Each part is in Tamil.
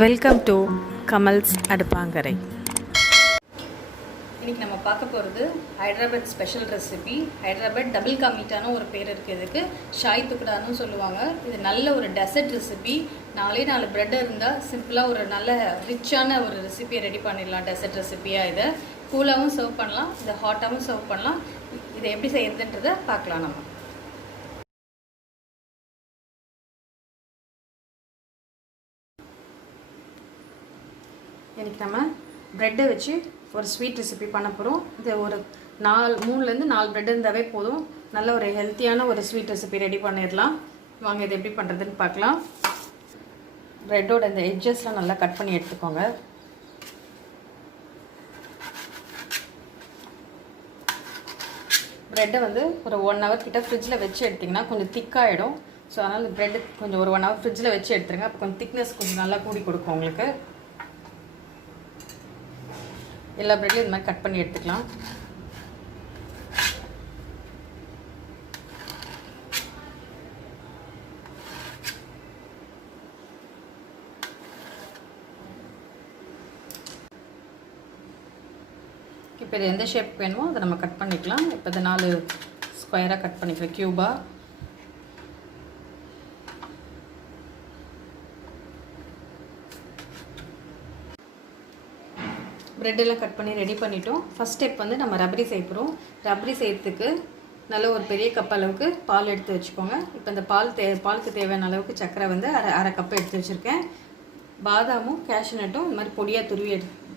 Welcome to Kamal's அடுப்பாங்கரை. இன்றைக்கி நம்ம பார்க்க போகிறது Hyderabad special recipe. Hyderabad double கா மீட்டான ஒரு பேர் இருக்குது. இதுக்கு ஷாய் துக்டான்னு சொல்லுவாங்க. இது நல்ல ஒரு டெசர்ட் ரெசிபி. 4 ப்ரெட் இருந்தால் சிம்பிளாக ஒரு நல்ல ரிச்சான ஒரு ரெசிபியை ரெடி பண்ணிடலாம். டெசர்ட் ரெசிபியாக இதை கூலாகவும் சர்வ் பண்ணலாம், இதை ஹாட்டாகவும் சர்வ் பண்ணலாம். இதை எப்படி செய்யறதுன்றதை பார்க்கலாம். நம்ம இன்றைக்கி நம்ம ப்ரெட்டை வச்சு ஒரு ஸ்வீட் ரெசிபி பண்ண போகிறோம். இது ஒரு 3-4 ப்ரெட் இருந்தாவே போதும். நல்ல ஒரு ஹெல்த்தியான ஒரு ஸ்வீட் ரெசிபி ரெடி பண்ணிடலாம். வாங்க இது எப்படி பண்ணுறதுன்னு பார்க்கலாம். ப்ரெட்டோட இந்த எட்ஜஸ்லாம் நல்லா கட் பண்ணி எடுத்துக்கோங்க. ப்ரெட்டை வந்து ஒரு 1 hour கிட்ட ஃப்ரிட்ஜில் வச்சு எடுத்திங்கன்னா கொஞ்சம் திக்காகிடும். ஸோ அதனால் ப்ரெட்டு கொஞ்சம் ஒரு 1 hour ஃப்ரிட்ஜில் வச்சு எடுத்துருங்க. அப்போ கொஞ்சம் திக்னஸ் கொஞ்சம் நல்லா கூடி கொடுக்கும் உங்களுக்கு. எல்லா ப்ரெட்லையும் இந்த மாதிரி கட் பண்ணி எடுத்துக்கலாம். இப்போ இது எந்த ஷேப் வேணுமோ அதை நம்ம கட் பண்ணிக்கலாம். இப்போ இதை 4 ஸ்கொயராக கட் பண்ணிக்கலாம், க்யூபாக. ப்ரெட்டெல்லாம் கட் பண்ணி ரெடி பண்ணிட்டோம். ஃபஸ்ட் ஸ்டெப் வந்து நம்ம ரபரி செய்ய போகிறோம். ரபரி செய்யறதுக்கு நல்ல ஒரு பெரிய கப் அளவுக்கு பால் எடுத்து வச்சுக்கோங்க. இப்போ இந்த பாலுக்கு தேவையான அளவுக்கு சர்க்கரை வந்து அரை கப் எடுத்து வச்சுருக்கேன். பாதாமும் கேஷ்யூநட்டும் இந்த மாதிரி பொடியாக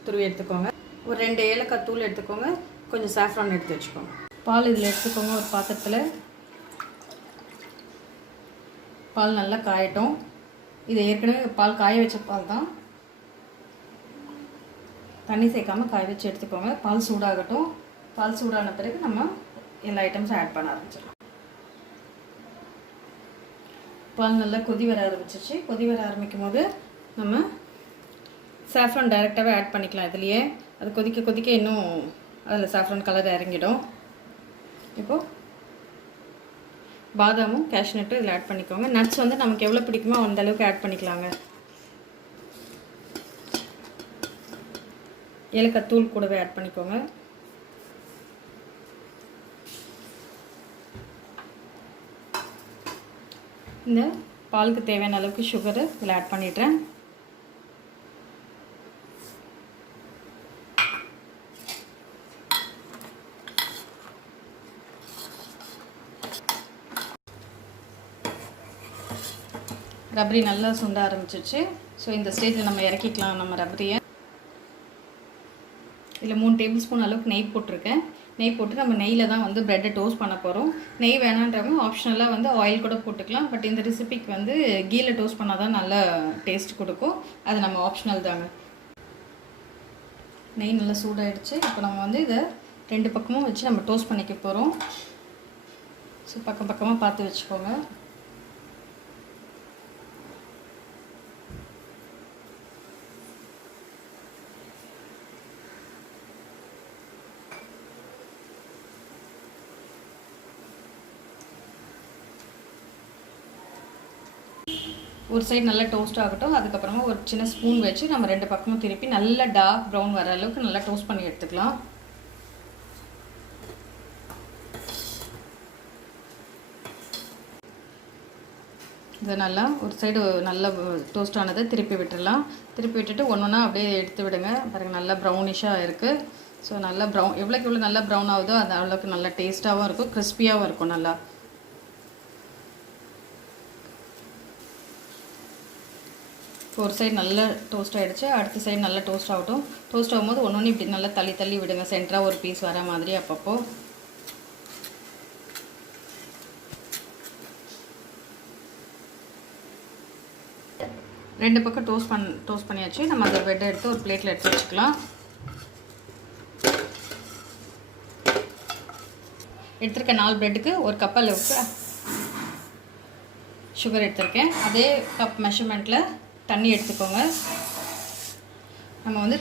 துருவி எடுத்துக்கோங்க. ஒரு 2 ஏலக்காய் தூள் எடுத்துக்கோங்க. கொஞ்சம் சாஃப்ரான் எடுத்து வச்சுக்கோங்க. பால் இதில் எடுத்துக்கோங்க. ஒரு பாத்திரத்தில் பால் நல்லா காயட்டும். இது ஏற்கனவே பால் காய வச்ச பால் தான், தண்ணி சேர்க்காமல் காய வச்சு எடுத்துக்கோங்க. பால் சூடாகட்டும். பால் சூடான பிறகு நம்ம எல்லா ஐட்டம்ஸும் ஆட் பண்ண ஆரம்பிச்சிடலாம். பால் நல்லா கொதி வர ஆரம்பிச்சிச்சு. கொதி வர ஆரம்பிக்கும் போது நம்ம சாஃப்ரான் டைரெக்டாகவே ஆட் பண்ணிக்கலாம். இதுலேயே அது கொதிக்க கொதிக்க இன்னும் அதில் சாஃப்ரான் கலர் இறங்கிடும். இப்போது பாதாமும் கேஷ்யூநட்டும் இதில் ஆட் பண்ணிக்கோங்க. நட்ஸ் வந்து நமக்கு எவ்வளோ பிடிக்குமோ அந்த அளவுக்கு ஆட் பண்ணிக்கலாங்க. ஏலக்காய் தூள் கூடவே ஆட் பண்ணிக்கோங்க. இந்த பாலுக்கு தேவையான அளவுக்கு சுகரு இதில் ஆட் பண்ணிடுறேன். ரபரி நல்லா சுண்ட ஆரம்பிச்சிருச்சு. ஸோ இந்த ஸ்டேஜில் நம்ம இறக்கிக்கலாம் நம்ம ரபரியை. இதில் 3 டேபிள் ஸ்பூன் அளவுக்கு நெய் போட்டிருக்கேன். நெய் போட்டு நம்ம நெய்யில் தான் வந்து ப்ரெட்டை டோஸ்ட் பண்ண போகிறோம். நெய் வேணான்றவங்க ஆப்ஷனலாக வந்து ஆயில் கூட போட்டுக்கலாம். பட் இந்த ரெசிபிக்கு வந்து கீயில் டோஸ்ட் பண்ணால் தான் நல்ல டேஸ்ட் கொடுக்கும். அது நம்ம ஆப்ஷனல் தாங்க. நெய் நல்லா சூடாகிடுச்சு. இப்போ நம்ம வந்து இதை 2 பக்கமும் வச்சு நம்ம டோஸ்ட் பண்ணிக்க போகிறோம். ஸோ பக்கம் பக்கமாக பார்த்து வச்சுக்கோங்க. ஒரு சைடு நல்லா டோஸ்ட் ஆகட்டும். அதுக்கப்புறமா ஒரு சின்ன ஸ்பூன் வச்சு நம்ம 2 பக்கமும் திருப்பி நல்லா டார்க் ப்ரௌன் வர அளவுக்கு நல்லா டோஸ்ட் பண்ணி எடுத்துக்கலாம். இது நல்லா ஒரு சைடு நல்லா டோஸ்ட் ஆனதை திருப்பி விட்டுடலாம். திருப்பி விட்டுட்டு ஒன்றா அப்படியே எடுத்து விடுங்க. பாருங்கள் நல்லா ப்ரௌனிஷாக இருக்குது. ஸோ நல்லா எவ்வளோக்கு எவ்வளோ நல்லா ப்ரௌன் ஆகுதோ அது அவ்வளோக்கு நல்லா டேஸ்ட்டாகவும் இருக்கும், கிறிஸ்பியாகவும் இருக்கும். நல்லா ஒரு சைடு நல்லா டோஸ்ட் ஆகிடுச்சு. அடுத்த சைடு நல்லா டோஸ்ட் ஆகட்டும். டோஸ்ட் ஆகும்போது ஒன்று இப்படி நல்லா தள்ளி விடுங்க. சென்டராக ஒரு பீஸ் வர மாதிரி அப்பப்போ. ரெண்டு பக்கம் டோஸ்ட் பண்ணியாச்சு. நம்ம அந்த ப்ரெட்டை எடுத்து ஒரு பிளேட்டில் எடுத்து வச்சுக்கலாம். எடுத்துருக்க 4 ப்ரெட்டுக்கு ஒரு கப் அளவுக்கு சுகர் எடுத்திருக்கேன். அதே கப் மெஷர்மெண்ட்டில் தண்ணி எடுத்துக்கோங்க. நம்ம வந்து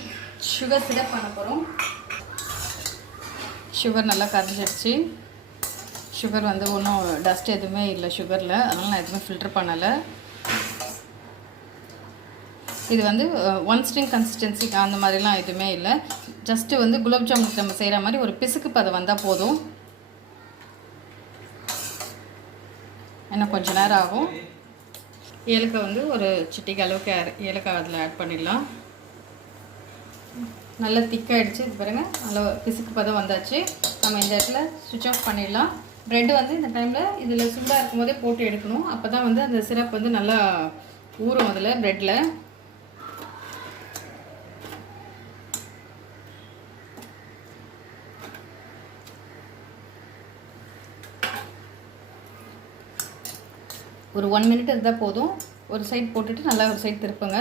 சுகர் சிரப் பண்ண போகிறோம். சுகர் நல்லா கரைஞ்சிடுச்சு. சுகர் வந்து ஒன்றும் டஸ்ட் எதுவுமே இல்லை சுகரில், அதனால் நான் எதுவுமே ஃபில்டர் பண்ணலை. இது வந்து ஒன் ஸ்ட்ரிங் கன்சிஸ்டன்சி அந்த மாதிரிலாம் எதுவுமே இல்லை. ஜஸ்ட்டு வந்து குலாப் ஜாமுனுக்கு நம்ம செய்கிற மாதிரி ஒரு பிசுக்கு பதம் வந்தால் போதும். இன்னும் கொஞ்சம் நேரம் ஆகும். ஏலக்காய் வந்து ஒரு சிட்டிக்கு அளவுக்கு ஏலக்காய் அதில் ஆட் பண்ணிடலாம். நல்லா திக்காகிடுச்சு. இது பாருங்கள், நல்லா பிசுக்கு பதம் வந்தாச்சு. நம்ம இந்த இடத்துல சுவிட்ச் ஆஃப் பண்ணிடலாம். ப்ரெட்டு வந்து இந்த டைமில் இதில் சூடாக இருக்கும் போதே போட்டு எடுக்கணும். அப்போ தான் வந்து அந்த சிரப் வந்து நல்லா ஊறும் அதில் ப்ரெட்டில். ஒரு 1 மினிட் இருந்தால் போதும். ஒரு சைட் போட்டுட்டு நல்லா ஒரு சைட் திருப்புங்க.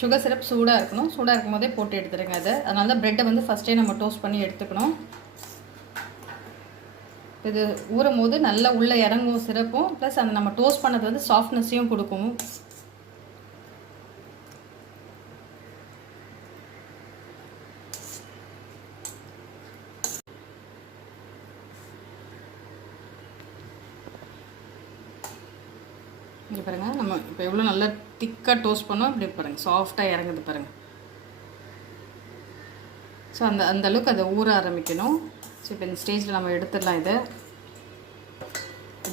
சுகர் சிரப் சூடாக இருக்கணும். சூடாக இருக்கும் போதே போட்டு எடுத்துடுங்க அதை. அதனால தான் ப்ரெட்டை வந்து ஃபஸ்ட்டே நம்ம டோஸ்ட் பண்ணி எடுத்துக்கணும். இது ஊறும் போது நல்லா உள்ளே இறங்கும் சிரப்பும், ப்ளஸ் அந்த நம்ம டோஸ்ட் பண்ணது வந்து சாஃப்ட்னஸையும் கொடுக்கும். இங்கே பாருங்கள், நம்ம இப்போ எவ்வளோ நல்லா திக்காக டோஸ்ட் பண்ணோம். இப்படி பாருங்கள், சாஃப்டாக இறங்குது பாருங்கள். ஸோ அந்த அளவுக்கு அதை ஊற ஆரம்பிக்கணும். ஸோ இப்போ இந்த ஸ்டேஜில் நம்ம எடுத்துடலாம். இதை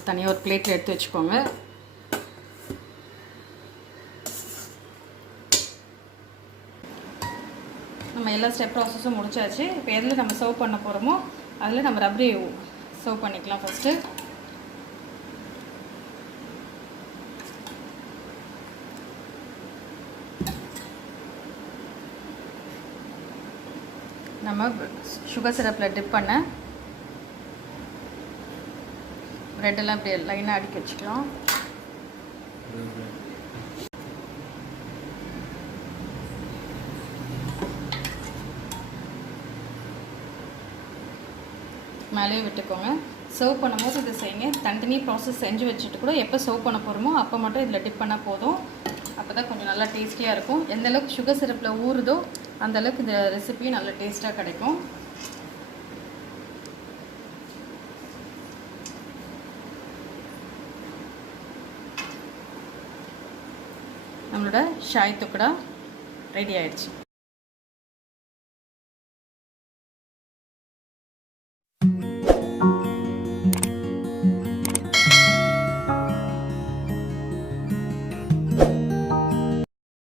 தனியாக ஒரு பிளேட்டில் எடுத்து வச்சுக்கோங்க. நம்ம எல்லா ஸ்டெப் ப்ராசஸும் முடிச்சாச்சு. இப்போ எதில் நம்ம சர்வ் பண்ண போகிறோமோ அதில் நம்ம ரப்ரி சர்வ் பண்ணிக்கலாம். ஃபஸ்ட்டு நம்ம சுகர் சிரப்பில் டிப் பண்ண ப்ரெட்டெல்லாம் இப்படி லைனாக அடுக்கி வச்சுக்கலாம். மேலேயே விட்டுக்கோங்க. சர்வ் பண்ணும்போது இதை செய்யுங்க. தனித்தனி ப்ராசஸ் செஞ்சு வச்சுட்டு கூட எப்போ சர்வ் பண்ண போகிறோமோ அப்போ மட்டும் இதில் டிப் பண்ணால் போதும். அப்போ தான் கொஞ்சம் நல்லா டேஸ்டியாக இருக்கும். எந்தளவுக்கு சுகர் சிரப்பில் ஊறுதோ அந்தளவுக்கு இந்த ரெசிபியும் நல்ல டேஸ்ட்டாக கிடைக்கும். நம்மளோட ஷாய் துக்கடா ரெடி ஆயிடுச்சு.